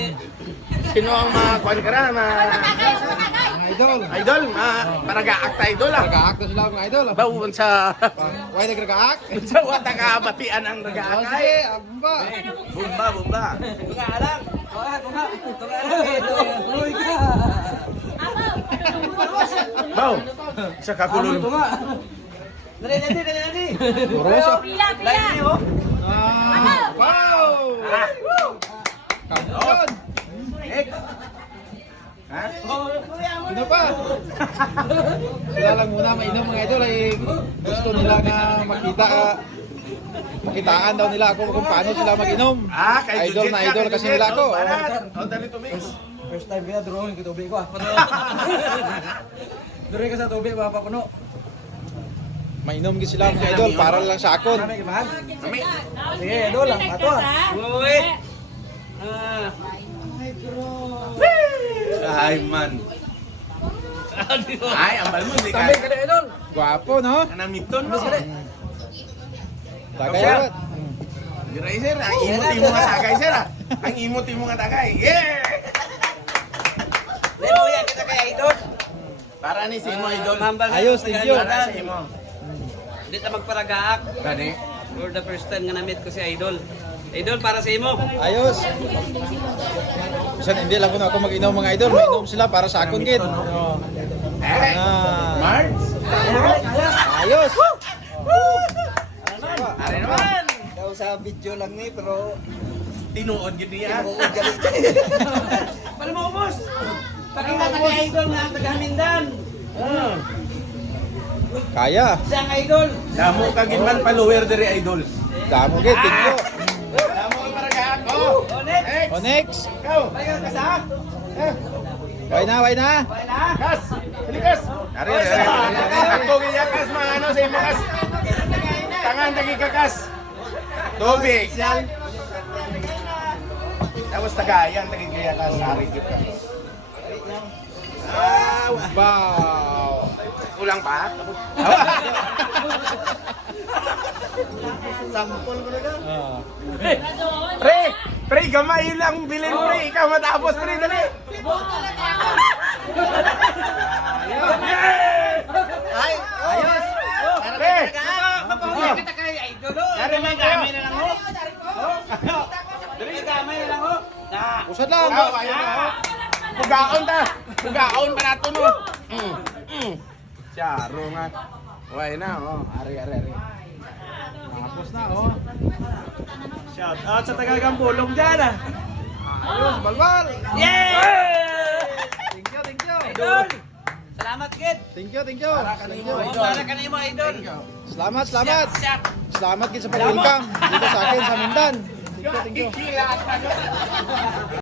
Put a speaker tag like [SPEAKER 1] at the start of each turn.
[SPEAKER 1] Sino ang makuan ka na?
[SPEAKER 2] Idol.
[SPEAKER 1] Idol? Paragaak ta idol ah.
[SPEAKER 2] Ragaak na sila mga idol.
[SPEAKER 1] Bawon sa...
[SPEAKER 2] Why nagragaak?
[SPEAKER 1] Sa wata kabatian ang ragaak ay.
[SPEAKER 2] Sige, abba.
[SPEAKER 1] Bumba, bumba.
[SPEAKER 3] Tungalang. Uy ka.
[SPEAKER 1] Baw, sa kakulon.
[SPEAKER 3] Dali.
[SPEAKER 2] Turoso.
[SPEAKER 4] Pila.
[SPEAKER 2] Wow! Kampiyon!
[SPEAKER 1] Ha?
[SPEAKER 2] Sino pa? Sila lang muna mainom mga idol ay gusto nila nga makitaan daw nila ako kung paano sila mag-inom.
[SPEAKER 1] Kay
[SPEAKER 2] Idol na idol kasi nila ako.
[SPEAKER 1] Dali to mix.
[SPEAKER 3] First time kaya drawing ko tubig ko. Drawing ka sa tubig mga puno.
[SPEAKER 2] Mainom gid sila mga idol para lang sa akon.
[SPEAKER 3] Kami mahal. Sige, idol lang ato. Uy.
[SPEAKER 1] Ay man. Ay, ambal mo di ka.
[SPEAKER 3] Kami kada idol.
[SPEAKER 2] Gwapo no?
[SPEAKER 1] Anamiton mo.
[SPEAKER 2] Tagay awat.
[SPEAKER 1] Diray sir, ang imot-imo nga tagay sir ah. Ang imot-imo nga tagay. Yeah!
[SPEAKER 3] Demo yan kita kay idol.
[SPEAKER 1] Para ni si mo idol.
[SPEAKER 2] Ayos, thank you.
[SPEAKER 1] Para sa imo.
[SPEAKER 3] Hindi ta magparagaak.
[SPEAKER 1] Gani.
[SPEAKER 3] For the first time nga na-meet ko si idol. Idol para sa imo.
[SPEAKER 2] Ayos. Bisan hindi lang ko na ako mag-inom mga idol, mainom sila para sa akon gid.
[SPEAKER 1] March.
[SPEAKER 2] Ayos.
[SPEAKER 1] Are naman.
[SPEAKER 3] Daw sa video lang ni pero
[SPEAKER 1] Tinuod gid niya.
[SPEAKER 3] galit. Para mo boss. Pakita ta kay idol nga taga-Hamindan.
[SPEAKER 2] Kaya.
[SPEAKER 3] Siya ang idol.
[SPEAKER 1] Damo ka gid man follower diri idol.
[SPEAKER 2] Damo gid, thank you.
[SPEAKER 1] Damo ka para ka ako.
[SPEAKER 3] Next.
[SPEAKER 2] O next.
[SPEAKER 1] Ikaw.
[SPEAKER 3] Bayan ka sa.
[SPEAKER 2] Why na?
[SPEAKER 3] Wala.
[SPEAKER 1] Kas. Hilikas. Are. Ako giya kas mga ano sa imo kas. Tangan tagi ka kas. Tubig. Tapos tagayan tagi kaya kas. Ari gid ka.
[SPEAKER 2] Wow.
[SPEAKER 1] Kulang pa? Sampol ko na ka. Pre, gamay lang bilin pre. Ikaw matapos pre, dali. Ay, ayos. Pre.
[SPEAKER 3] Mapahuli kita kay idol.
[SPEAKER 1] Dari man kayo.
[SPEAKER 3] Gamay na lang ho. Dali gamay na lang ho.
[SPEAKER 2] Usad lang.
[SPEAKER 1] Pugaon ta. Pugaon pa nato no. Charo nga. Way na oh. Ari.
[SPEAKER 2] Tapos na oh.
[SPEAKER 3] Shout out sa taga-Gambulong dyan ah.
[SPEAKER 2] Ayos, balbal.
[SPEAKER 3] Yeah!
[SPEAKER 2] Thank you.
[SPEAKER 3] Idol! Salamat, Kid!
[SPEAKER 2] Thank you.
[SPEAKER 3] Para ka na mo, Idol!
[SPEAKER 2] Salamat.
[SPEAKER 3] Shot!
[SPEAKER 2] Salamat gid sa pag-welcome dito sa akin sa Mindan. Thank you.
[SPEAKER 1] Kikila at